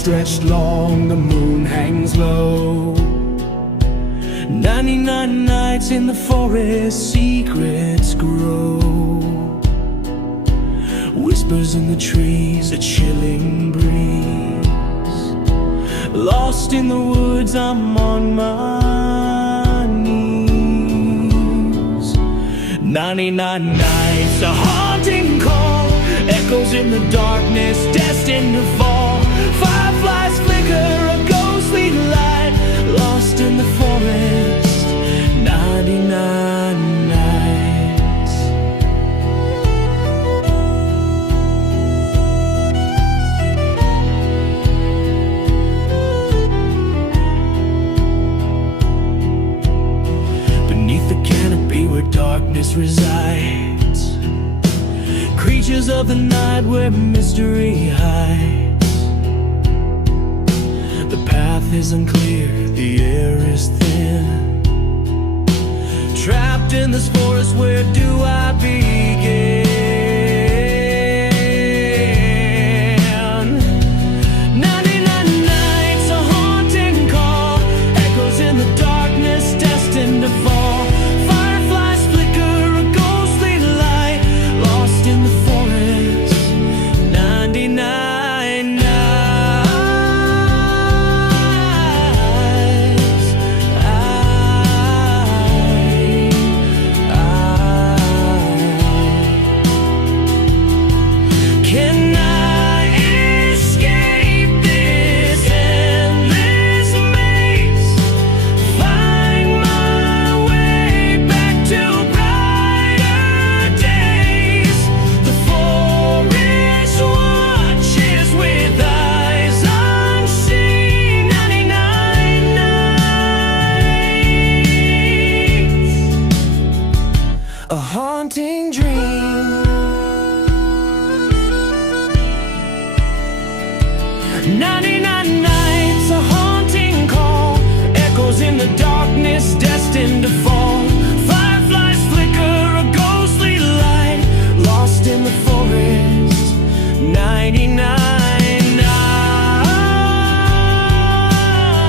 stretched long, the moon hangs low. 99 nights in the forest, secrets grow. Whispers in the trees, a chilling breeze. Lost in the woods, I'm on my knees. 99 nights, a haunting call, echoes in the darkness, destined to fall. Fireflies flicker, a ghostly light, lost in the forest. 99 nights. Beneath the canopy where darkness resides, creatures of the night where mystery hides. The path is unclear, the air is thin. Trapped in this forest, where do I begin?